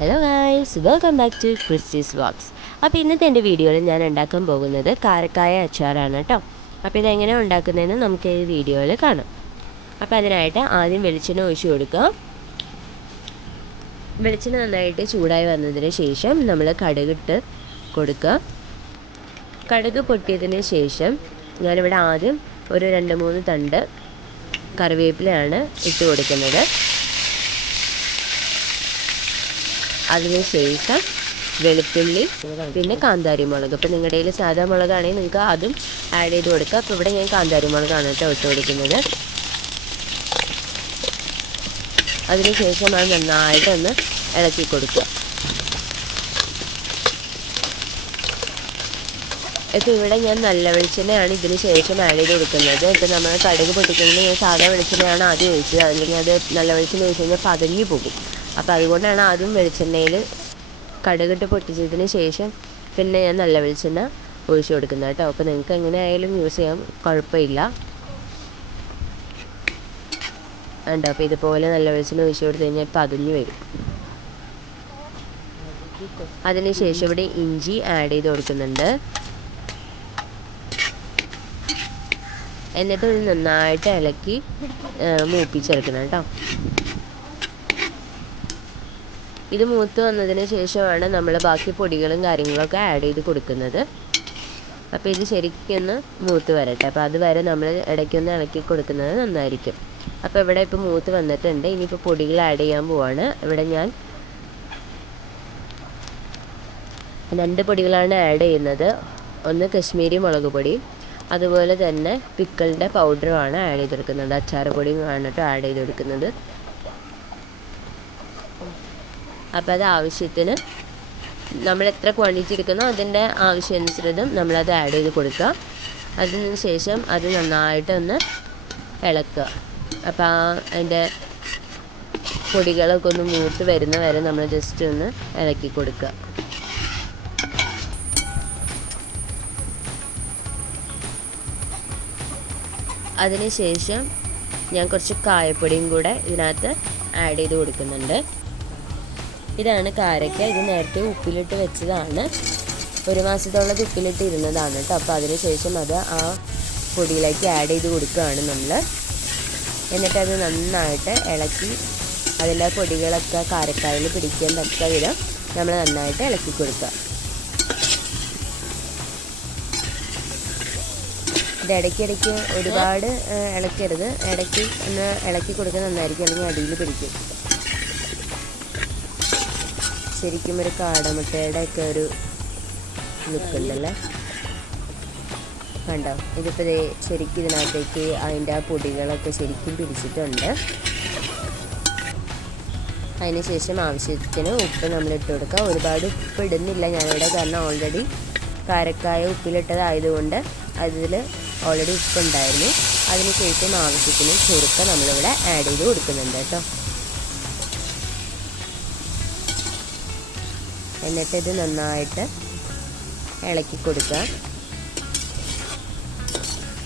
Hello guys, welcome back to Christy's vlogs. അപ്പോൾ ഇന്നത്തെ എൻ്റെ വീഡിയോയിൽ ഞാൻ ഉണ്ടാക്കാൻ പോകുന്നത് കാരക്കായ അച്ചാറാണ് കേട്ടോ. അപ്പോൾ ഇതെങ്ങനെ ഉണ്ടാക്കുന്നതെന്ന് നമുക്ക് ഈ വീഡിയോയിൽ കാണാം. അപ്പോൾ അതിനായിട്ട് ആദ്യം വെളിച്ചെണ്ണ ഒഴിച്ച് കൊടുക്കുക. വെളിച്ചെണ്ണ നന്നായിട്ട് ചൂടായി വന്നതിന് ശേഷം നമ്മൾ കടുകിട്ട് കൊടുക്കുക. കടുക് പൊട്ടിയതിന് ശേഷം ഞാനിവിടെ ആദ്യം ഒരു 2-3 തണ്ട് കറിവേപ്പിലയാണ് ഇട്ട് കൊടുക്കുന്നത്. അതിനുശേഷം വെളുത്തുള്ളി, പിന്നെ കാന്താരി മുളക്. ഇപ്പോൾ നിങ്ങളുടെ കയ്യിൽ സാധാ മുളകാണെങ്കിൽ നിങ്ങൾക്ക് അതും ആഡ് ചെയ്ത് കൊടുക്കുക. അപ്പോൾ ഇവിടെ ഞാൻ കാന്താരി മുളകാണ് കേട്ടോ ഇട്ട് കൊടുക്കുന്നത്. അതിനുശേഷം അത് നന്നായിട്ടൊന്ന് ഇളക്കി കൊടുക്കുക. ഇപ്പോൾ ഇവിടെ ഞാൻ നല്ല വെളിച്ചെണ്ണയാണ് ഇതിന് ശേഷം ആഡ് ചെയ്ത് കൊടുക്കുന്നത്. ഇപ്പോൾ നമ്മൾ കടുക് പൊട്ടിക്കുന്നതിന് ഞാൻ സാധാ വെളിച്ചെണ്ണയാണ് ആദ്യം ഒഴിച്ചത്. അല്ലെങ്കിൽ അത് നല്ല വെളിച്ചെണ്ണ ഒഴിച്ച് കഴിഞ്ഞാൽ പതഞ്ഞു പോകും. അപ്പോൾ അതുകൊണ്ടാണ് ആദ്യം വെളിച്ചെണ്ണയിൽ കടുകിട്ട് പൊട്ടിച്ചതിന് ശേഷം പിന്നെ ഞാൻ നല്ല വെളിച്ചെണ്ണ ഒഴിച്ച് കൊടുക്കുന്നത് കേട്ടോ. അപ്പോൾ നിങ്ങൾക്ക് എങ്ങനെ ആയാലും യൂസ് ചെയ്യാം, കുഴപ്പമില്ല. ഉണ്ടോ? അപ്പോൾ ഇതുപോലെ നല്ല വെളിച്ചെണ്ണ ഒഴിച്ച് കൊടുത്തു കഴിഞ്ഞാൽ പതഞ്ഞു വരും. അതിനുശേഷം ഇവിടെ ഇഞ്ചി ആഡ് ചെയ്ത് കൊടുക്കുന്നുണ്ട്. എന്നിട്ട് ഇത് നന്നായിട്ട് ഇളക്കി മൂപ്പിച്ചെടുക്കണം കേട്ടോ. ഇത് മൂത്ത് വന്നതിന് ശേഷമാണ് നമ്മൾ ബാക്കി പൊടികളും കാര്യങ്ങളൊക്കെ ആഡ് ചെയ്ത് കൊടുക്കുന്നത്. അപ്പോൾ ഇത് ശരിക്കൊന്ന് മൂത്ത് വരട്ടെ. അപ്പോൾ അതുവരെ നമ്മൾ ഇടയ്ക്കൊന്ന് ഇളക്കി കൊടുക്കുന്നത് നന്നായിരിക്കും. അപ്പോൾ ഇവിടെ ഇപ്പോൾ മൂത്ത് വന്നിട്ടുണ്ട്. ഇനിയിപ്പോൾ പൊടികൾ ആഡ് ചെയ്യാൻ പോവാണ്. ഇവിടെ ഞാൻ 2 പൊടികളാണ് ആഡ് ചെയ്യുന്നത്. ഒന്ന് കശ്മീരി മുളക് പൊടി, അതുപോലെ തന്നെ പിക്കിളിൻ്റെ പൗഡറുമാണ് ആഡ് ചെയ്ത് കൊടുക്കുന്നത്. അച്ചാർ പൊടിയും ആണ് കേട്ടോ ആഡ് ചെയ്ത് കൊടുക്കുന്നത്. അപ്പോൾ അത് ആവശ്യത്തിന് നമ്മൾ എത്ര ക്വാണ്ടിറ്റി എടുക്കുന്നോ അതിൻ്റെ ആവശ്യാനുസൃതം നമ്മളത് ആഡ് ചെയ്ത് കൊടുക്കുക. അതിന് ശേഷം അത് നന്നായിട്ടൊന്ന് ഇളക്കുക. അപ്പോൾ അതിൻ്റെ പൊടികളൊക്കെ ഒന്ന് മൂത്ത് വരുന്ന വരെ നമ്മൾ ജസ്റ്റ് ഒന്ന് ഇളക്കി കൊടുക്കുക. അതിന് ശേഷം ഞാൻ കുറച്ച് കായപ്പൊടിയും കൂടെ ഇതിനകത്ത് ആഡ് ചെയ്ത് കൊടുക്കുന്നുണ്ട്. ഇതാണ് കാരക്ക. ഇത് നേരത്തെ ഉപ്പിലിട്ട് വെച്ചതാണ്. 1 മാസത്തോളം ഉപ്പിലിട്ട് ഇരുന്നതാണ് കേട്ടോ. അപ്പോൾ അതിന് ശേഷം അത് ആ പൊടിയിലേക്ക് ആഡ് ചെയ്ത് കൊടുക്കുകയാണ് നമ്മൾ. എന്നിട്ടത് നന്നായിട്ട് ഇളക്കി അതിലെ പൊടികളൊക്കെ കാരക്കായിൽ പിടിക്കാൻ തക്ക വിധം നമ്മൾ നന്നായിട്ട് ഇളക്കി കൊടുക്കുക. ഇത് ഇടയ്ക്കിടയ്ക്ക് ഒരുപാട് ഇളക്കരുത്. ഇടയ്ക്ക് ഒന്ന് ഇളക്കി കൊടുക്കാൻ നന്നായിരിക്കും, അല്ലെങ്കിൽ അടിയിൽ പിടിക്കും. ശരിക്കും ഒരു കാടമുട്ടയുടെ ഒക്കെ ഒരു ലുക്ക് ഉണ്ടല്ലേ. കണ്ടോ? ഇതിപ്പോൾ ശരിക്കും ഇതിനകത്തേക്ക് അതിൻ്റെ ആ പൊടികളൊക്കെ ശരിക്കും പിടിച്ചിട്ടുണ്ട്. അതിനുശേഷം ആവശ്യത്തിന് ഉപ്പ് നമ്മൾ ഇട്ട് കൊടുക്കുക. ഒരുപാട് ഉപ്പ് ഇടുന്നില്ല ഞാനിവിടെ, കാരണം ഓൾറെഡി കാരക്കായ ഉപ്പിലിട്ടതായതുകൊണ്ട് അതിൽ ഓൾറെഡി ഉപ്പുണ്ടായിരുന്നു. അതിനുശേഷം ആവശ്യത്തിന് ചുരുക്ക നമ്മളിവിടെ ആഡ് ചെയ്ത് കൊടുക്കുന്നുണ്ട് കേട്ടോ. എന്നിട്ട് ഇത് നന്നായിട്ട് ഇളക്കി കൊടുക്കുക.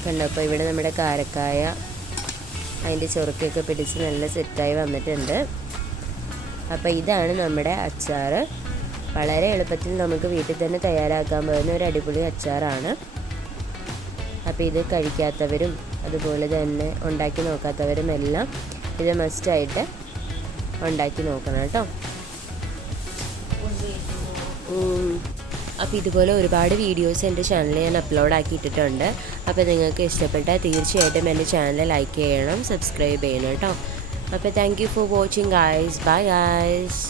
കണ്ടപ്പോൾ ഇവിടെ നമ്മുടെ കാരക്കായ അതിൻ്റെ ചൊറുക്കൊക്കെ പിടിച്ച് നല്ല സെറ്റായി വന്നിട്ടുണ്ട്. അപ്പോൾ ഇതാണ് നമ്മുടെ അച്ചാർ. വളരെ എളുപ്പത്തിൽ നമുക്ക് വീട്ടിൽ തന്നെ തയ്യാറാക്കാൻ പറ്റുന്ന ഒരു അടിപൊളി അച്ചാറാണ്. അപ്പോൾ ഇത് കഴിക്കാത്തവരും അതുപോലെ തന്നെ ഉണ്ടാക്കി നോക്കാത്തവരും എല്ലാം ഇത് മസ്റ്റായിട്ട് ഉണ്ടാക്കി നോക്കണം കേട്ടോ. അപ്പോൾ ഇതുപോലെ ഒരുപാട് വീഡിയോസ് എൻ്റെ ചാനലിൽ ഞാൻ അപ്ലോഡ് ആക്കിയിട്ടിട്ടുണ്ട്. അപ്പോൾ നിങ്ങൾക്ക് ഇഷ്ടപ്പെട്ടാൽ തീർച്ചയായിട്ടും എൻ്റെ ചാനൽ ലൈക്ക് ചെയ്യണം, സബ്സ്ക്രൈബ് ചെയ്യണം കേട്ടോ. അപ്പോൾ thank you for watching guys. Bye guys.